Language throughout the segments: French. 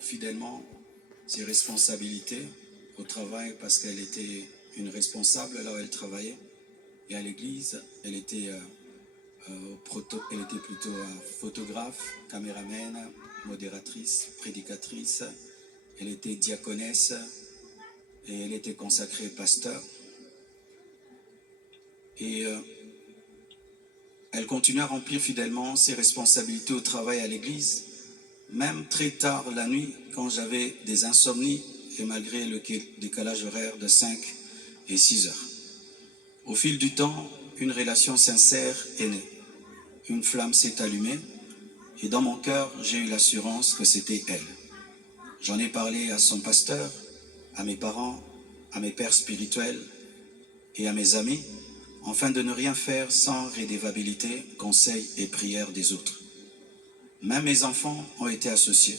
fidèlement ses responsabilités au travail parce qu'elle était une responsable là où elle travaillait. Et à l'église, elle était plutôt photographe, caméraman, modératrice, prédicatrice. Elle était diaconesse et elle était consacrée pasteur. Et elle continue à remplir fidèlement ses responsabilités au travail à l'église, même très tard la nuit, quand j'avais des insomnies et malgré le décalage horaire de 5 et 6 heures. Au fil du temps, une relation sincère est née. Une flamme s'est allumée et dans mon cœur, j'ai eu l'assurance que c'était elle. J'en ai parlé à son pasteur, à mes parents, à mes pères spirituels et à mes amis, afin de ne rien faire sans rédévabilité, conseil et prière des autres. Même mes enfants ont été associés.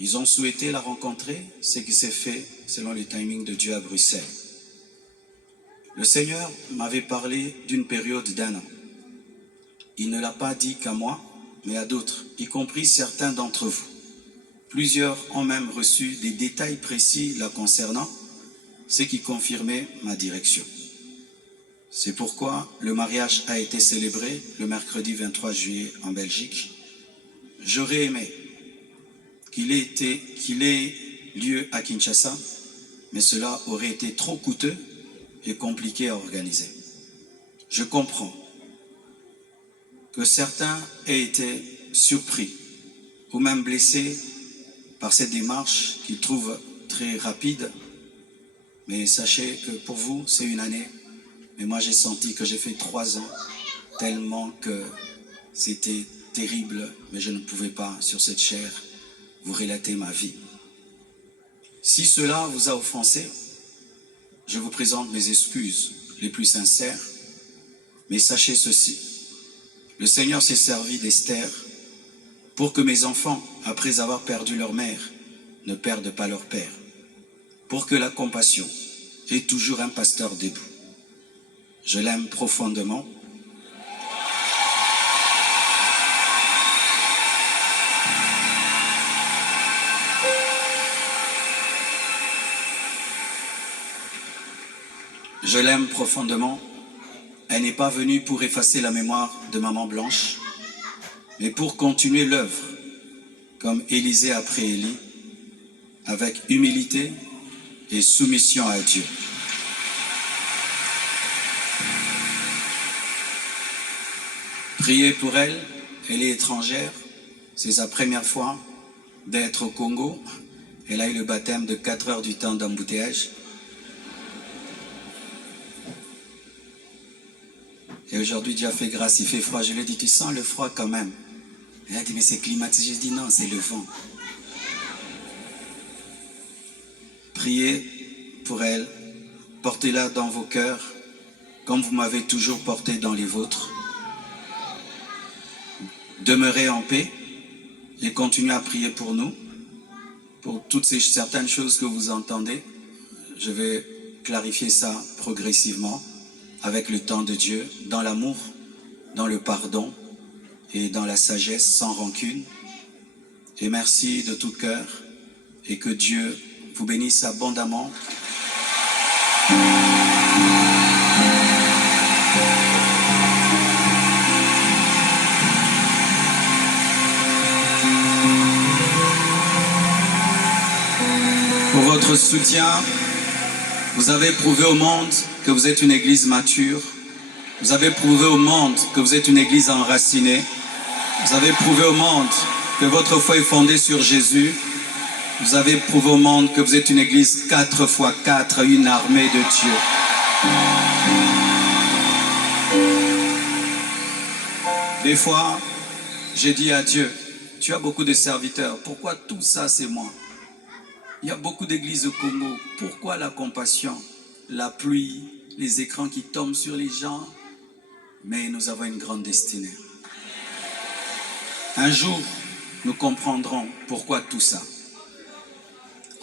Ils ont souhaité la rencontrer, ce qui s'est fait selon le timing de Dieu à Bruxelles. Le Seigneur m'avait parlé d'une période d'1 an. Il ne l'a pas dit qu'à moi, mais à d'autres, y compris certains d'entre vous. Plusieurs ont même reçu des détails précis la concernant, ce qui confirmait ma direction. C'est pourquoi le mariage a été célébré le mercredi 23 juillet en Belgique. J'aurais aimé qu'il ait lieu à Kinshasa, mais cela aurait été trop coûteux et compliqué à organiser. Je comprends que certains aient été surpris ou même blessés par cette démarche qu'ils trouvent très rapide, mais sachez que pour vous, c'est une année. Mais moi, j'ai senti que j'ai fait 3 ans, tellement que c'était terrible, mais je ne pouvais pas, sur cette chair, vous relater ma vie. Si cela vous a offensé, je vous présente mes excuses les plus sincères, mais sachez ceci, le Seigneur s'est servi d'Esther pour que mes enfants, après avoir perdu leur mère, ne perdent pas leur père, pour que la compassion ait toujours un pasteur debout. Je l'aime profondément. Je l'aime profondément. Elle n'est pas venue pour effacer la mémoire de Maman Blanche, mais pour continuer l'œuvre, comme Élisée après Élie, avec humilité et soumission à Dieu. Priez pour elle, elle est étrangère, c'est sa première fois d'être au Congo. Elle a eu le baptême de 4 heures du temps d'embouteillage. Et aujourd'hui, Dieu a fait grâce, il fait froid. Je lui ai dit, tu sens le froid quand même? Elle a dit, mais c'est climatisé. Je dis, non, c'est le vent. Priez pour elle, portez-la dans vos cœurs, comme vous m'avez toujours porté dans les vôtres. Demeurez en paix et continuez à prier pour nous, pour toutes ces certaines choses que vous entendez. Je vais clarifier ça progressivement, avec le temps de Dieu, dans l'amour, dans le pardon et dans la sagesse, sans rancune. Et merci de tout cœur et que Dieu vous bénisse abondamment. Pour votre soutien, vous avez prouvé au monde que vous êtes une église mature. Vous avez prouvé au monde que vous êtes une église enracinée. Vous avez prouvé au monde que votre foi est fondée sur Jésus. Vous avez prouvé au monde que vous êtes une église 4x4, une armée de Dieu. Des fois, j'ai dit à Dieu, tu as beaucoup de serviteurs, pourquoi tout ça c'est moi? Il y a beaucoup d'églises au Congo, pourquoi la compassion, la pluie, les écrans qui tombent sur les gens? Mais nous avons une grande destinée. Un jour, nous comprendrons pourquoi tout ça.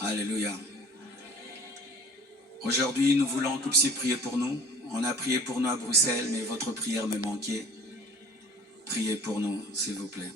Alléluia. Aujourd'hui, nous voulons que vous puissiez prier pour nous. On a prié pour nous à Bruxelles, mais votre prière me manquait. Priez pour nous, s'il vous plaît.